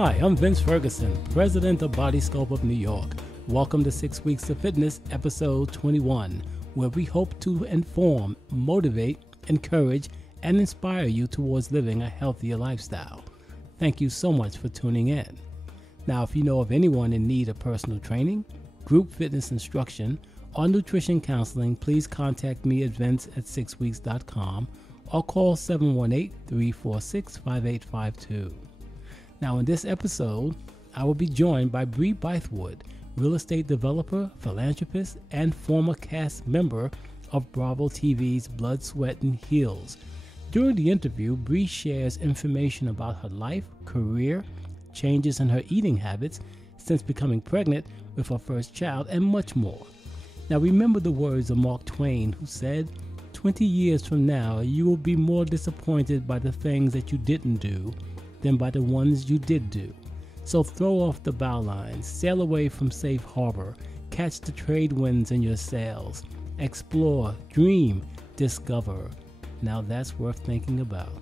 Hi, I'm Vince Ferguson, President of Body Sculpt of New York. Welcome to 6 Weeks of Fitness, episode 21, where we hope to inform, motivate, encourage, and inspire you towards living a healthier lifestyle. Thank you so much for tuning in. Now, if you know of anyone in need of personal training, group fitness instruction, or nutrition counseling, please contact me at vince@6weeks.com or call 718-346-5852. Now, in this episode, I will be joined by Brie Bythewood, real estate developer, philanthropist, and former cast member of Bravo TV's Blood, Sweat, and Heels. During the interview, Brie shares information about her life, career, changes in her eating habits since becoming pregnant with her first child, and much more. Now, remember the words of Mark Twain, who said, 20 years from now, you will be more disappointed by the things that you didn't do than by the ones you did do. So throw off the bowlines, sail away from safe harbor, catch the trade winds in your sails, explore, dream, discover. Now that's worth thinking about.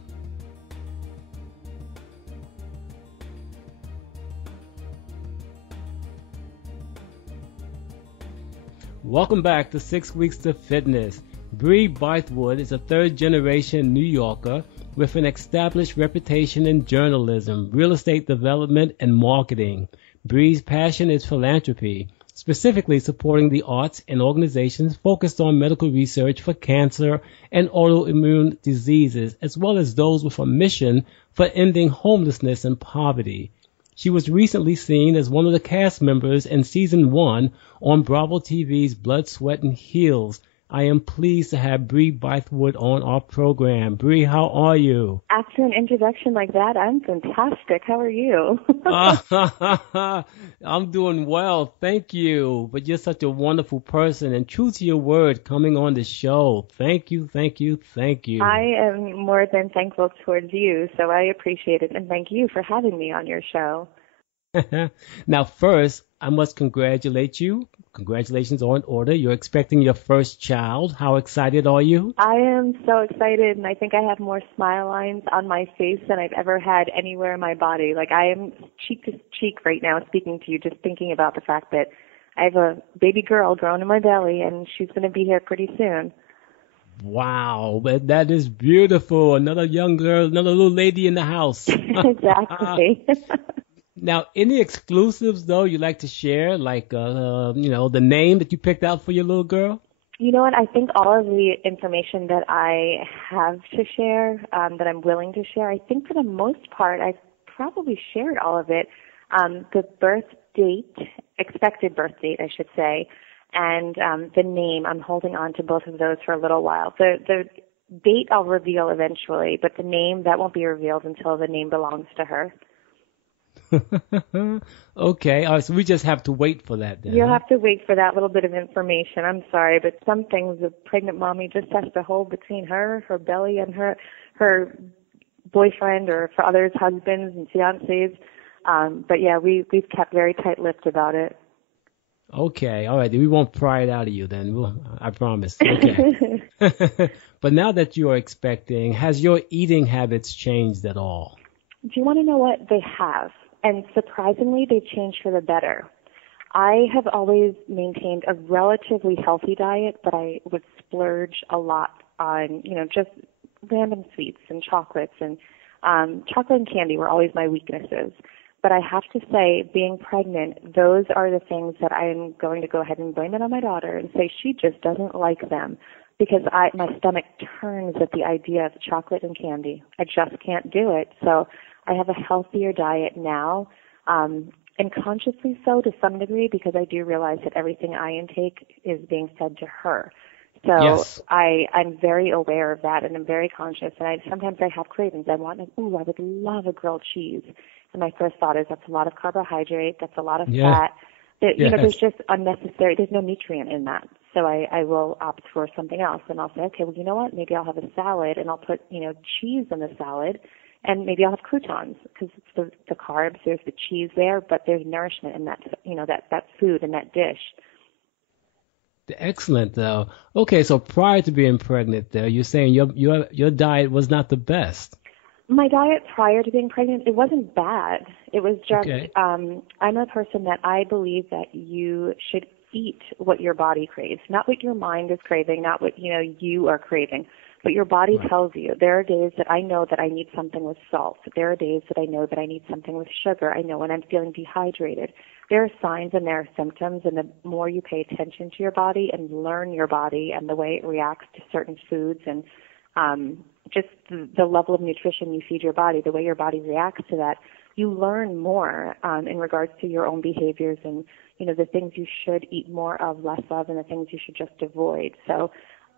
Welcome back to 6 Weeks to Fitness. Brie Bythewood is a third-generation New Yorker with an established reputation in journalism, real estate development, and marketing. Brie's passion is philanthropy, specifically supporting the arts and organizations focused on medical research for cancer and autoimmune diseases, as well as those with a mission for ending homelessness and poverty. She was recently seen as one of the cast members in Season 1 on Bravo TV's Blood, Sweat, and Heels. I am pleased to have Brie Bythewood on our program. Brie, how are you? After an introduction like that, I'm fantastic. How are you? I'm doing well, thank you. But you're such a wonderful person, and true to your word, coming on the show. Thank you, thank you, thank you. I am more than thankful towards you, so I appreciate it, and thank you for having me on your show. Now, first, I must congratulate you. Congratulations are in order. You're expecting your first child. How excited are you? I am so excited, and I think I have more smile lines on my face than I've ever had anywhere in my body. Like, I am cheek to cheek right now speaking to you, just thinking about the fact that I have a baby girl growing in my belly, and she's going to be here pretty soon. Wow, that is beautiful. Another young girl, another little lady in the house. Exactly. Now, any exclusives, though, you'd like to share, like, the name that you picked out for your little girl? You know what? I think all of the information that I have to share, that I'm willing to share, I think for the most part, I've probably shared all of it. The birth date, expected birth date, I should say, and the name, I'm holding on to both of those for a little while. The date I'll reveal eventually, but the name, that won't be revealed until the name belongs to her. Okay, all right, so we just have to wait for that then. You'll have to wait for that little bit of information. I'm sorry, but some things a pregnant mommy just has to hold between her belly, and her boyfriend, or for others, husbands and fiancés. But yeah, we've kept very tight-lipped about it. Okay, all right, we won't pry it out of you then. I promise. Okay. But now that you are expecting, has your eating habits changed at all? Do you want to know what? They have. And surprisingly, they've changed for the better. I have always maintained a relatively healthy diet, but I would splurge a lot on, just random sweets and chocolates. And chocolate and candy were always my weaknesses. But I have to say, being pregnant, those are the things that I'm going to go ahead and blame it on my daughter and say she just doesn't like them, because my stomach turns at the idea of chocolate and candy. I just can't do it. So I have a healthier diet now, and consciously so to some degree, because I do realize that everything I intake is being fed to her. So yes. I'm very aware of that, and I'm very conscious. And sometimes I have cravings. I would love a grilled cheese. And my first thought is that's a lot of carbohydrate, that's a lot of fat. There's just unnecessary, there's no nutrient in that. So I will opt for something else, and I'll say, okay, well, you know what? Maybe I'll have a salad, and I'll put, cheese in the salad. And maybe I'll have croutons, because it's the carbs, there's the cheese there, but there's nourishment in that, that food and that dish. Excellent, though. Okay, so prior to being pregnant, you're saying your diet was not the best. My diet prior to being pregnant, it wasn't bad. It was just, Okay. I'm a person that I believe that you should eat what your body craves, not what your mind is craving, not what, you are craving, but your body Right. tells you. There are days that I know that I need something with salt. There are days that I know that I need something with sugar. I know when I'm feeling dehydrated. There are signs and there are symptoms, and the more you pay attention to your body and learn your body and the way it reacts to certain foods and just the level of nutrition you feed your body, the way your body reacts to that, you learn more in regards to your own behaviors and, the things you should eat more of, less of, and the things you should just avoid. So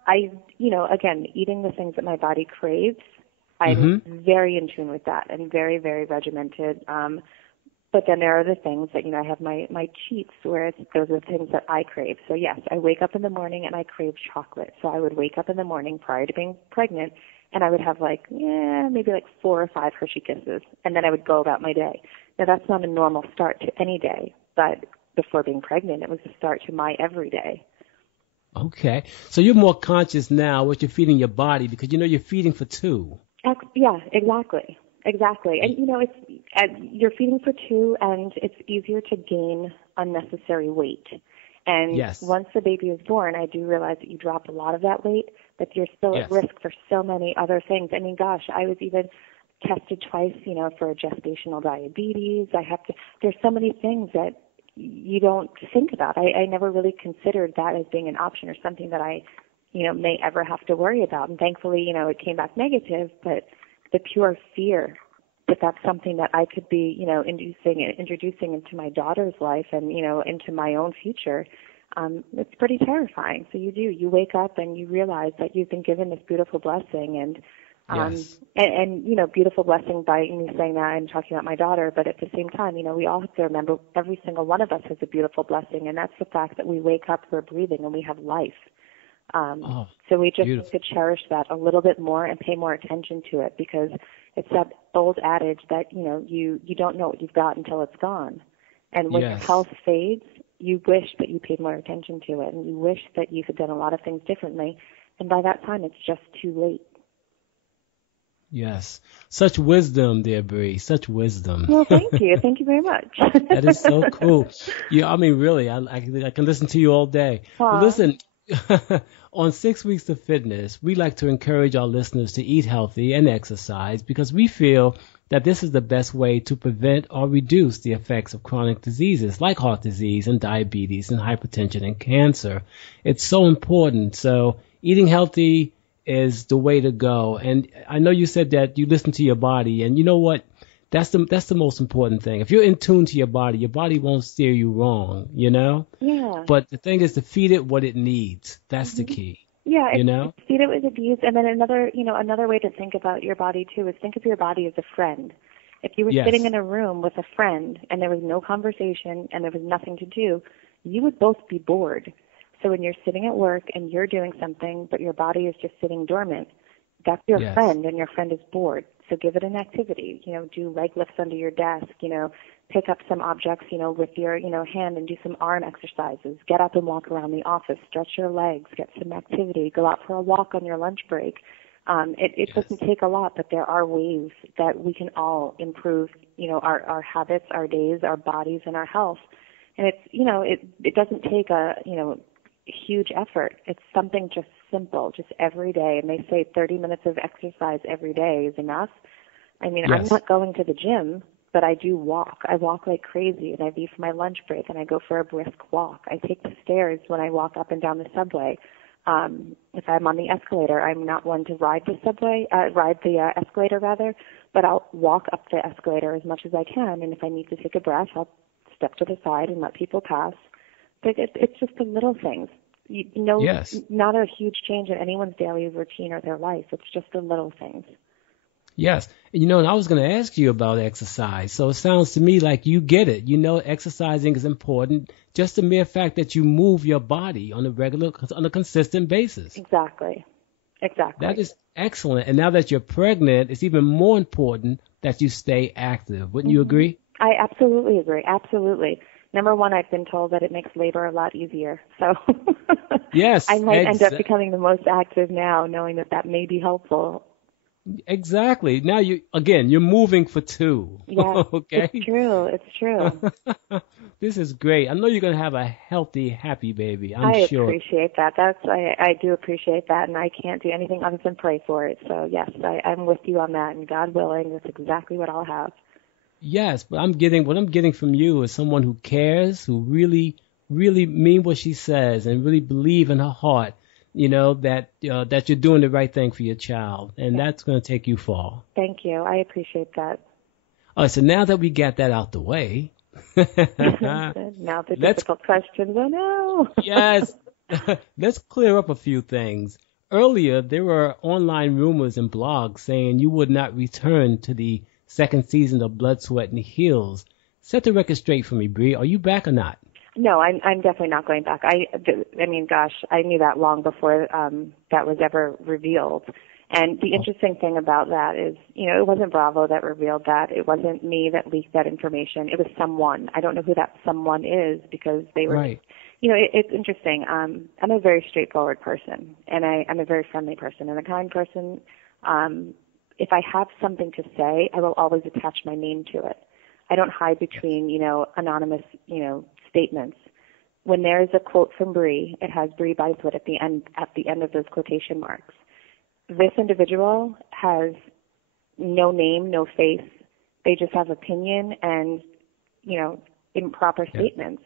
again, eating the things that my body craves, I'm very in tune with that and very, very regimented. But then there are the things that, I have my cheats where those are the things that I crave. So yes, I wake up in the morning and I crave chocolate. So I would wake up in the morning prior to being pregnant and I would have maybe 4 or 5 Hershey Kisses. And then I would go about my day. Now that's not a normal start to any day, but before being pregnant, it was the start to my everyday. Okay. So you're more conscious now what you're feeding your body because you're feeding for two. Yeah, exactly. Exactly. And, you're feeding for two, and it's easier to gain unnecessary weight. And Yes. once the baby is born, I do realize that you drop a lot of that weight, but you're still Yes. at risk for so many other things. I mean, gosh, I was even tested twice, for gestational diabetes. There's so many things that you don't think about. I never really considered that as being an option or something that I, may ever have to worry about. And thankfully, it came back negative, but the pure fear that that's something that I could be, introducing into my daughter's life and, into my own future, it's pretty terrifying. So you wake up and you realize that you've been given this beautiful blessing and, Yes. beautiful blessing by me saying that I'm talking about my daughter, but at the same time, we all have to remember every single one of us has a beautiful blessing, and that's the fact that we wake up, we're breathing, and we have life. So we just beautiful. need to cherish that a little bit more and pay more attention to it because it's that old adage that, you don't know what you've got until it's gone. And when your Yes. health fades, you wish that you paid more attention to it and you wish that you had done a lot of things differently. And by that time, it's just too late. Yes. Such wisdom, dear Brie. Such wisdom. Well, thank you. Thank you very much. That is so cool. I mean, really, I can listen to you all day. Well, listen, on 6 Weeks of Fitness, we like to encourage our listeners to eat healthy and exercise because we feel that this is the best way to prevent or reduce the effects of chronic diseases like heart disease and diabetes and hypertension and cancer. It's so important. So eating healthy is the way to go. And I know you said that you listen to your body, and you know what? That's the most important thing. If you're in tune to your body won't steer you wrong, Yeah. But the thing is to feed it what it needs. That's the key. Yeah, feed it with abuse. And then another way to think about your body too is think of your body as a friend. If you were sitting in a room with a friend and there was no conversation and there was nothing to do, you would both be bored. So when you're sitting at work and you're doing something, but your body is just sitting dormant, that's your friend, and your friend is bored. So give it an activity. Do leg lifts under your desk. Pick up some objects, with your, hand and do some arm exercises. Get up and walk around the office. Stretch your legs. Get some activity. Go out for a walk on your lunch break. It doesn't take a lot, but there are ways that we can all improve, our habits, our days, our bodies, and our health. And it's, it doesn't take a, huge effort. It's something just simple, just every day. And they say 30 minutes of exercise every day is enough. I mean, I'm not going to the gym, but I do walk. I walk like crazy, and I leave for my lunch break, and I go for a brisk walk. I take the stairs when I walk up and down the subway. If I'm on the escalator, I'm not one to ride the escalator rather, but I'll walk up the escalator as much as I can. And if I need to take a breath, I'll step to the side and let people pass. But it's just the little things. Not a huge change in anyone's daily routine or their life. It's just the little things. Yes. And I was going to ask you about exercise. So it sounds to me like you get it. Exercising is important. Just the mere fact that you move your body on a consistent basis. Exactly. That is excellent. And now that you're pregnant, it's even more important that you stay active. Wouldn't you agree? I absolutely agree. Absolutely. Number one, I've been told that it makes labor a lot easier. So yes, I might end up becoming the most active now, knowing that may be helpful. Exactly. Now you're moving for two. Yes, it's Okay. true. It's true. This is great. I know you're gonna have a healthy, happy baby. I'm I sure. appreciate that. I do appreciate that, and I can't do anything other than pray for it. So yes, I'm with you on that, and God willing, that's exactly what I'll have. Yes, but what I'm getting from you is someone who cares, who really, really mean what she says, and really believe in her heart, that you're doing the right thing for your child, and Yeah. that's going to take you far. Thank you. I appreciate that. All right, so now that we got that out the way, Now the let's difficult questions. Oh no. yes, let's clear up a few things. Earlier, there were online rumors and blogs saying you would not return to the second season of Blood, Sweat, and Heels. Set the record straight for me, Brie. Are you back or not? No, I'm definitely not going back. I mean, gosh, I knew that long before that was ever revealed. And the interesting thing about that is, it wasn't Bravo that revealed that. It wasn't me that leaked that information. It was someone. I don't know who that someone is because they were, Right. it's interesting. I'm a very straightforward person, and I'm a very friendly person and a kind person. If I have something to say, I will always attach my name to it. I don't hide between, anonymous, statements. When there is a quote from Brie, it has Brie Bythewood at the end of those quotation marks. This individual has no name, no face. They just have opinion and, improper statements.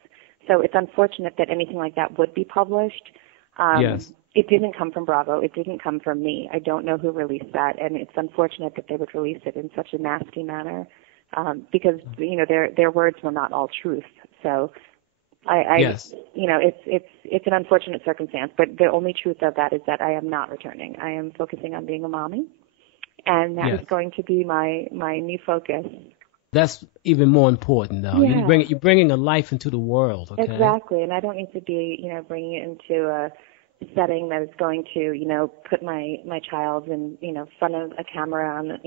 So it's unfortunate that anything like that would be published. Yes. It didn't come from Bravo. It didn't come from me. I don't know who released that, and it's unfortunate that they would release it in such a nasty manner because, their words were not all truth. So Yes. it's an unfortunate circumstance, but the only truth of that is that I am not returning. I am focusing on being a mommy, and that is going to be my new focus. That's even more important, though. Yeah. You're bringing a life into the world, okay? Exactly, and I don't need to be, bringing it into a setting that is going to, put my child in, front of a camera on,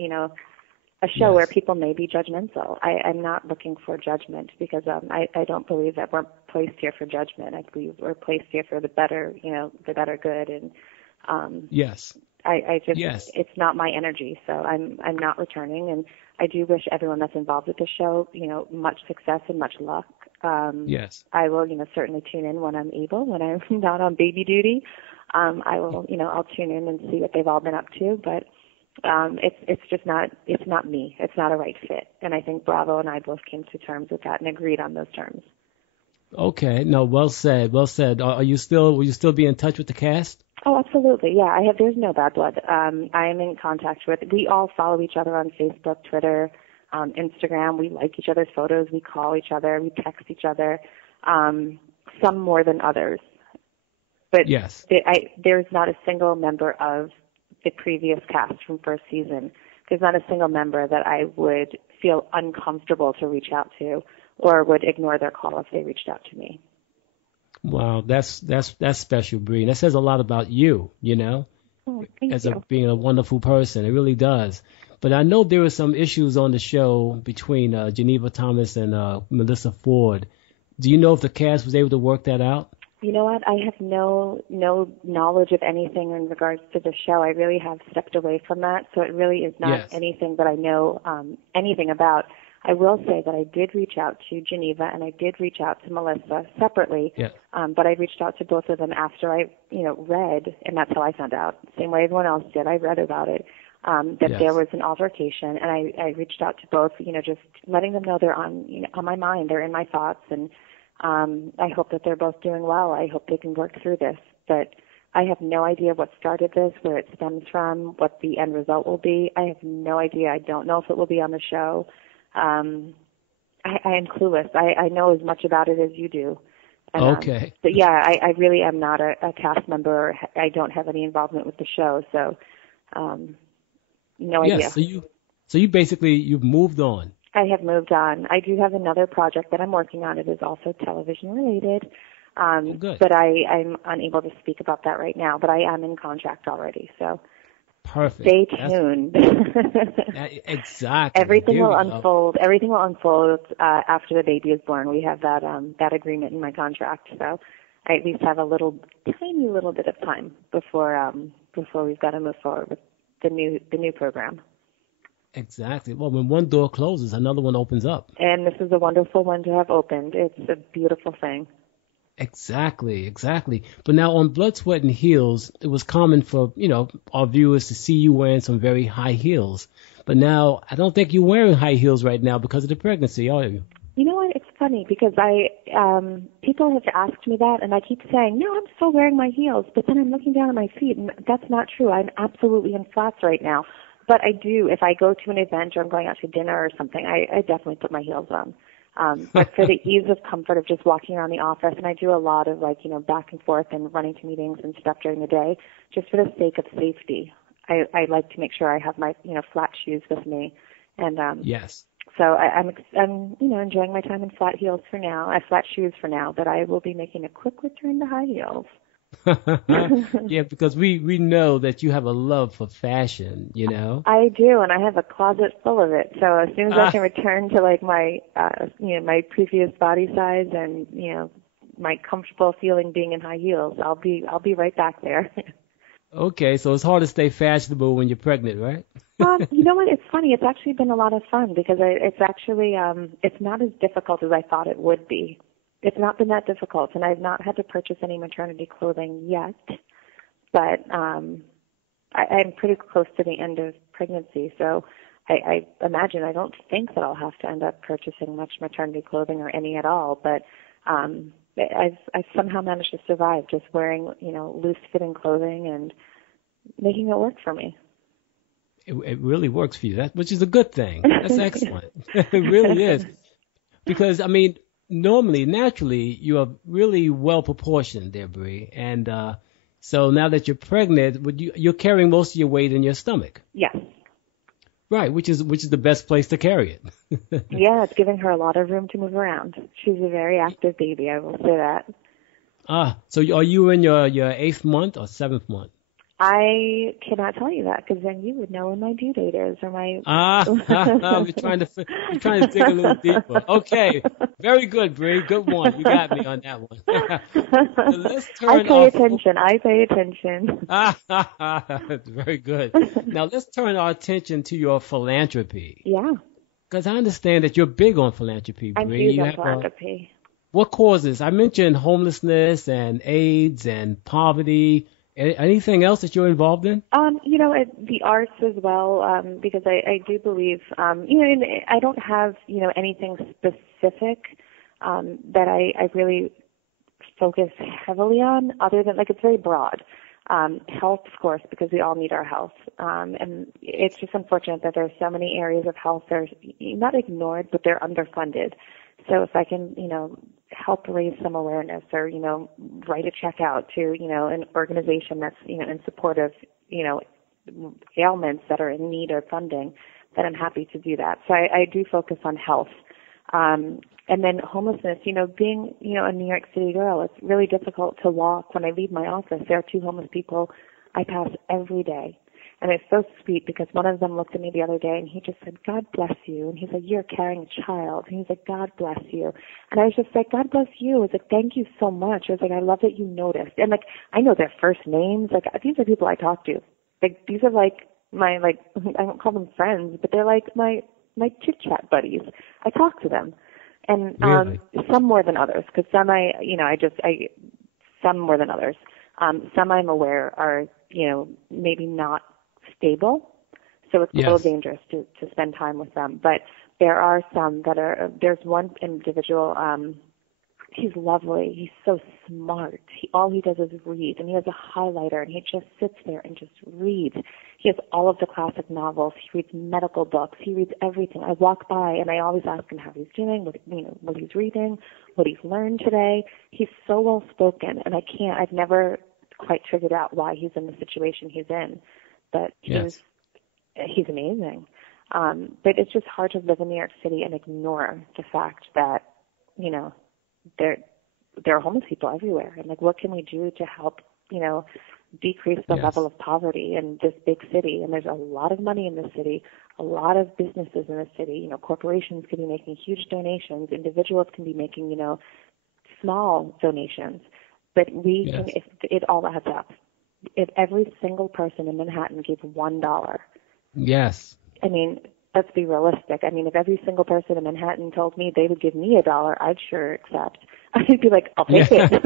a show where people may be judgmental. I'm not looking for judgment because I don't believe that we're placed here for judgment. I believe we're placed here for the better, the better good. And yes, I just yes, it's not my energy, so I'm not returning. And I do wish everyone that's involved with the show, much success and much luck. yes. I will, certainly tune in when I'm able, when I'm not on baby duty. I will, I'll tune in and see what they've all been up to, but it's just not, it's not me. It's not a right fit. And I think Bravo and I both came to terms with that and agreed on those terms. Okay, no, well said, well said. Will you still be in touch with the cast? Oh, absolutely. Yeah, there's no bad blood. I am in contact with, we all follow each other on Facebook, Twitter, Instagram. We like each other's photos. We call each other. We text each other, some more than others. But Yes. There's not a single member of the previous cast from first season. There's not a single member that I would feel uncomfortable to reach out to or would ignore their call if they reached out to me. Wow, that's special, Bree. That says a lot about you, Oh, thank you. being a wonderful person. It really does. But I know there were some issues on the show between Geneva Thomas and Melissa Ford. Do you know if the cast was able to work that out? You know what? I have no knowledge of anything in regards to the show. I really have stepped away from that, so it really is not anything that I know anything about. I will say that I did reach out to Geneva and I did reach out to Melissa separately, but I reached out to both of them after I, read, and that's how I found out. Same way everyone else did. I read about it, that there was an altercation, and I reached out to both, just letting them know they're on my mind, they're in my thoughts, and I hope that they're both doing well. I hope they can work through this. But I have no idea what started this, where it stems from, what the end result will be. I have no idea. I don't know if it will be on the show. I am clueless. I know as much about it as you do. And, okay. But yeah, I really am not a cast member. I don't have any involvement with the show, so no idea. So you've moved on. I have moved on. I do have another project that I'm working on. It is also television related. Good. But I'm unable to speak about that right now, but I am in contract already, so perfect. Stay tuned. Exactly. Everything will unfold. Everything will unfold after the baby is born. We have that agreement in my contract, so I at least have a tiny little bit of time before we've got to move forward the new program. Exactly. Well, when one door closes, another one opens up. And this is a wonderful one to have opened. It's a beautiful thing. Exactly, exactly. But now on Blood, Sweat, and Heels, it was common for, our viewers to see you wearing some very high heels. But now I don't think you're wearing high heels right now because of the pregnancy, are you? You know what? It's funny because people have asked me that, and I keep saying, no, I'm still wearing my heels. But then I'm looking down at my feet, and that's not true. I'm absolutely in flats right now. But I do, if I go to an event or I'm going out to dinner or something, I definitely put my heels on. But for the ease of comfort of just walking around the office, and I do a lot of back and forth and running to meetings and stuff during the day, just for the sake of safety. I like to make sure I have my flat shoes with me, and Yes. so I'm enjoying my time in flat heels for now, flat shoes for now, but I will be making a quick return to high heels. Yeah, because we know that you have a love for fashion, I do, and I have a closet full of it. So as soon as I can return to my my previous body size and my comfortable feeling being in high heels, I'll be right back there. Okay, so it's hard to stay fashionable when you're pregnant, right? You know what? It's funny. It's actually been a lot of fun because it's actually it's not as difficult as I thought it would be. It's not been that difficult, and I've not had to purchase any maternity clothing yet. But I'm pretty close to the end of pregnancy, so I imagine I don't think that I'll have to end up purchasing much maternity clothing or any at all. But I've somehow managed to survive just wearing loose fitting clothing and making it work for me. It really works for you, which is a good thing. That's excellent. It really is. Because, naturally, you are really well proportioned there, Brie. And so now that you're pregnant, you're carrying most of your weight in your stomach. Yes. Right, which is the best place to carry it. Yeah, it's giving her a lot of room to move around. She's a very active baby, I will say that. So are you in your 8th month or 7th month? I cannot tell you that because then you would know when my due date is or my. We're trying to dig a little deeper. Okay, very good, Brie. Good one. You got me on that one. So let's turn. I pay attention. Very good. Now let's turn our attention to your philanthropy. Yeah. Because I understand that you're big on philanthropy, Brie. I'm huge on philanthropy. What causes? I mentioned homelessness and AIDS and poverty. Anything else that you're involved in? The arts as well, because I do believe, and I don't have, anything specific that I really focus heavily on other than, it's very broad. Health, of course, because we all need our health. And it's just unfortunate that there's so many areas of health that are not ignored, but they're underfunded. So if I can, help raise some awareness or, write a check out to, an organization that's, in support of, ailments that are in need of funding, then I'm happy to do that. So I do focus on health. And then homelessness, being, a New York City girl, it's really difficult to walk. When I leave my office, there are 2 homeless people I pass every day. And it's so sweet because one of them looked at me the other day and he just said, God bless you. And he's like, you're carrying a child. And he's like, God bless you. And I was just like, God bless you. I was like, thank you so much. I was like, I love that you noticed. And I know their first names. These are people I talk to. These are my, I don't call them friends, but they're my chit chat buddies. I talk to them. And, really? Some more than others, because some some more than others. Some I'm aware are, maybe not stable, so it's a little dangerous to spend time with them. But there are some that are, there's one individual, he's lovely, he's so smart, all he does is read, and he has a highlighter, and he just sits there and just reads. He has all of the classic novels, he reads medical books, he reads everything. I walk by, and I always ask him how he's doing, what he's reading, what he's learned today. He's so well-spoken, and I've never quite figured out why he's in the situation he's in. But he's amazing. But it's just hard to live in New York City and ignore the fact that, there are homeless people everywhere. And what can we do to help, decrease the level of poverty in this big city? And there's a lot of money in this city, a lot of businesses in the city. Corporations could be making huge donations. Individuals can be making, small donations. But we can, if it all adds up. if every single person in Manhattan gave $1, Yes. I mean, let's be realistic. I mean, if every single person in Manhattan told me they would give me $1, I'd sure accept. I'd be like, I'll take it.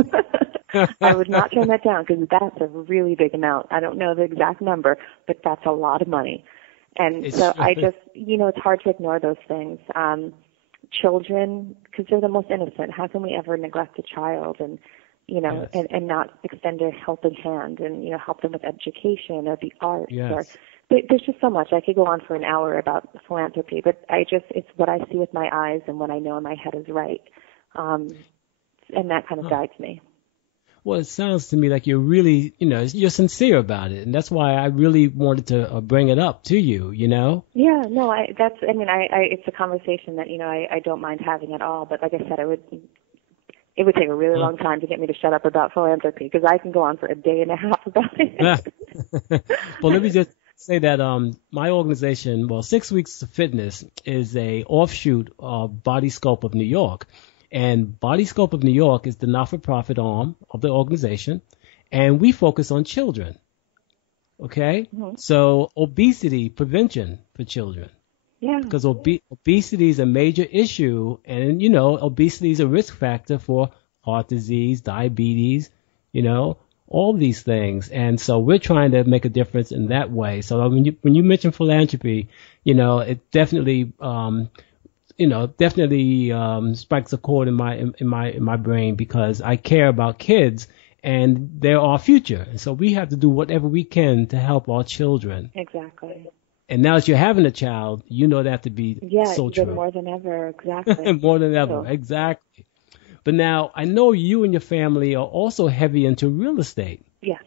I would not turn that down because that's a really big amount. I don't know the exact number, but that's a lot of money. And so I just, it's hard to ignore those things. Children, because they're the most innocent. How can we ever neglect a child and, Yes. and not extend a helping hand and, help them with education or the arts Yes. or there's just so much. I could go on for an hour about philanthropy, but it's what I see with my eyes and what I know in my head is right. And that kind of guides me. Well, it sounds to me like you're really, you're sincere about it. And that's why I really wanted to bring it up to you, Yeah, no, it's a conversation that, I don't mind having at all. But like I said, it would take a really long time to get me to shut up about philanthropy because I can go on for a day and a half about it. Well, let me just say that my organization, 6 Weeks of Fitness, is a offshoot of Body Sculpt of New York. And Body Sculpt of New York is the not-for-profit arm of the organization, and we focus on children. Okay? Mm-hmm. So obesity prevention for children. Yeah. Because obesity is a major issue, and, obesity is a risk factor for heart disease, diabetes, all these things. And so we're trying to make a difference in that way. So when you mention philanthropy, it definitely strikes a chord in my brain because I care about kids and they're our future. And so we have to do whatever we can to help our children. Exactly. And now that you're having a child, that to be so true. Yeah, more than ever. Exactly. More than ever. So. Exactly. But now I know you and your family are also heavy into real estate. Yes.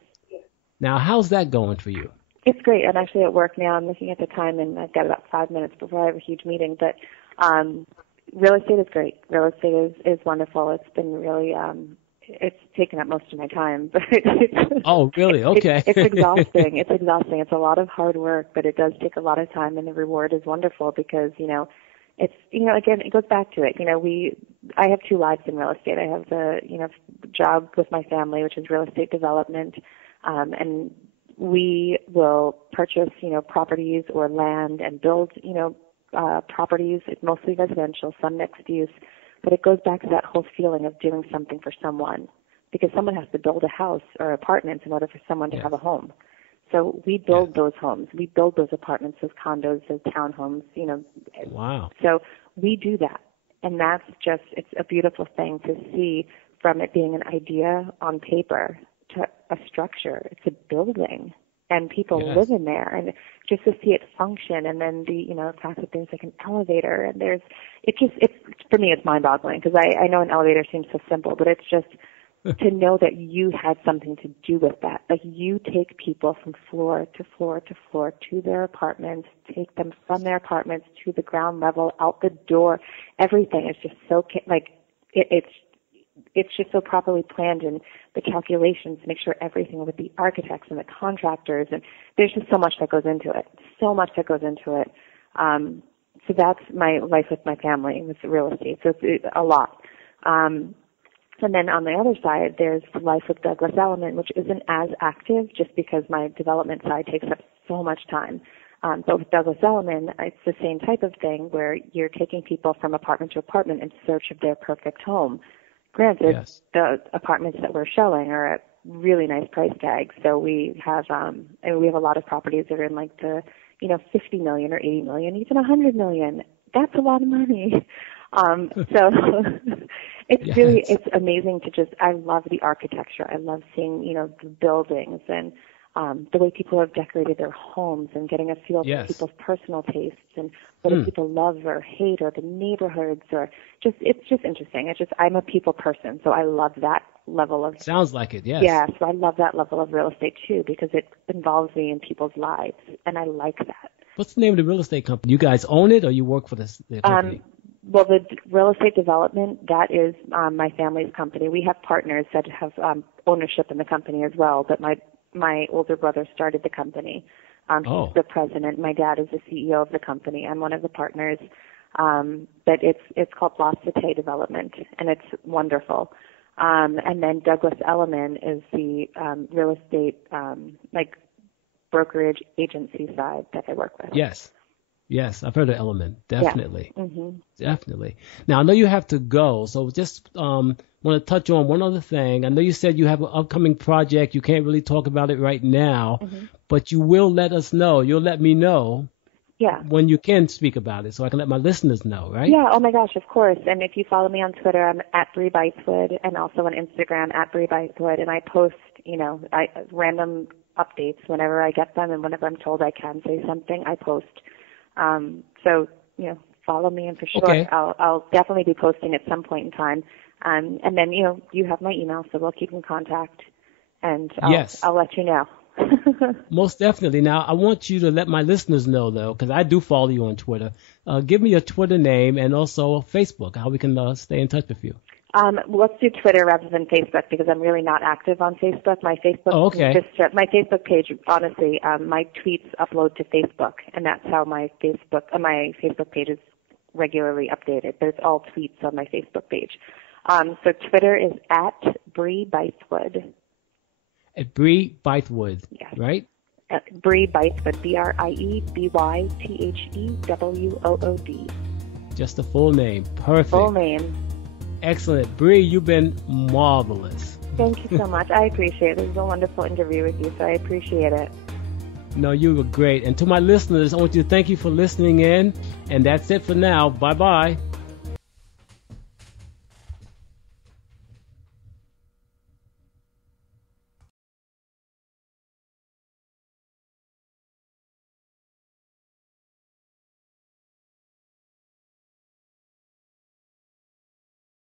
Now, how's that going for you? It's great. I'm actually at work now. I'm looking at the time, and I've got about 5 minutes before I have a huge meeting. But real estate is great. Real estate is wonderful. It's been really it's taken up most of my time. But oh, really? Okay. It's exhausting. It's exhausting. It's a lot of hard work, but it does take a lot of time, and the reward is wonderful because it's again it goes back to it. I have two lives in real estate. I have the job with my family, which is real estate development, and we will purchase properties or land and build properties. It's mostly residential, some mixed use. But it goes back to that whole feeling of doing something for someone because someone has to build a house or apartments in order for someone to have a home. So we build those homes. We build those apartments, those condos, those townhomes, Wow. So we do that. And that's it's a beautiful thing to see from it being an idea on paper to a structure. It's a building. And people live in there, and just to see it function, and then the fact that there's like an elevator, and it's for me it's mind-boggling because I know an elevator seems so simple, but it's just to know that you had something to do with that. Like you take people from floor to floor to floor to their apartments, take them from their apartments to the ground level, out the door. Everything is just so it's just so properly planned in the calculations to make sure everything with the architects and the contractors, and there's just so much that goes into it. So much that goes into it. So that's my life with my family with the real estate. So it's a lot. And then on the other side, there's life with Douglas Elliman, which isn't as active just because my development side takes up so much time. But with Douglas Elliman, it's the same type of thing where you're taking people from apartment to apartment in search of their perfect home. Granted, the apartments that we're showing are at really nice price tags. So we have a lot of properties that are in like the 50 million or 80 million, even 100 million. That's a lot of money. So it's amazing to I love the architecture. I love seeing the buildings and the way people have decorated their homes and getting a feel for people's personal tastes and what do people love or hate or the neighborhoods or it's just interesting. I'm a people person, so I love that level of. Sounds like it, yes. Yeah, so I love that level of real estate too because it involves me in people's lives, and I like that. What's the name of the real estate company? You guys own it or you work for the company? Well, the real estate development, that is my family's company. We have partners that have ownership in the company as well, but my older brother started the company. He's the president. My dad is the CEO of the company. I'm one of the partners. But it's called La Cité Development, and it's wonderful. And then Douglas Elliman is the real estate like brokerage agency side that I work with. Yes, I've heard of Element. Definitely. Yeah. Mm-hmm. Definitely. Now, I know you have to go, so just want to touch on one other thing. I know you said you have an upcoming project. You can't really talk about it right now, but you will let us know. You'll let me know when you can speak about it so I can let my listeners know, right? Yeah, oh my gosh, of course. And if you follow me on Twitter, I'm at Brie Bythewood, and also on Instagram at Brie Bythewood, and I post, random updates whenever I get them, and whenever I'm told I can say something, I post. So, follow me, and for sure, Okay. I'll definitely be posting at some point in time. And then, you have my email, so we'll keep in contact, and I'll let you know. Most definitely. Now, I want you to let my listeners know, though, because I do follow you on Twitter. Give me your Twitter name and also Facebook, how we can stay in touch with you. Let's do Twitter rather than Facebook because I'm really not active on Facebook. My Facebook, my Facebook page, honestly, my tweets upload to Facebook, and that's how my Facebook page is regularly updated. There's all tweets on my Facebook page. So Twitter is at Brie Bythewood. At Brie Bythewood, right? Brie Bythewood, BrieBythewood. Just the full name. Perfect. Full name. Excellent. Brie, you've been marvelous. Thank you so much. I appreciate it. This was a wonderful interview with you, so I appreciate it. No, you were great. And to my listeners, I want you to thank you for listening in. And that's it for now. Bye-bye.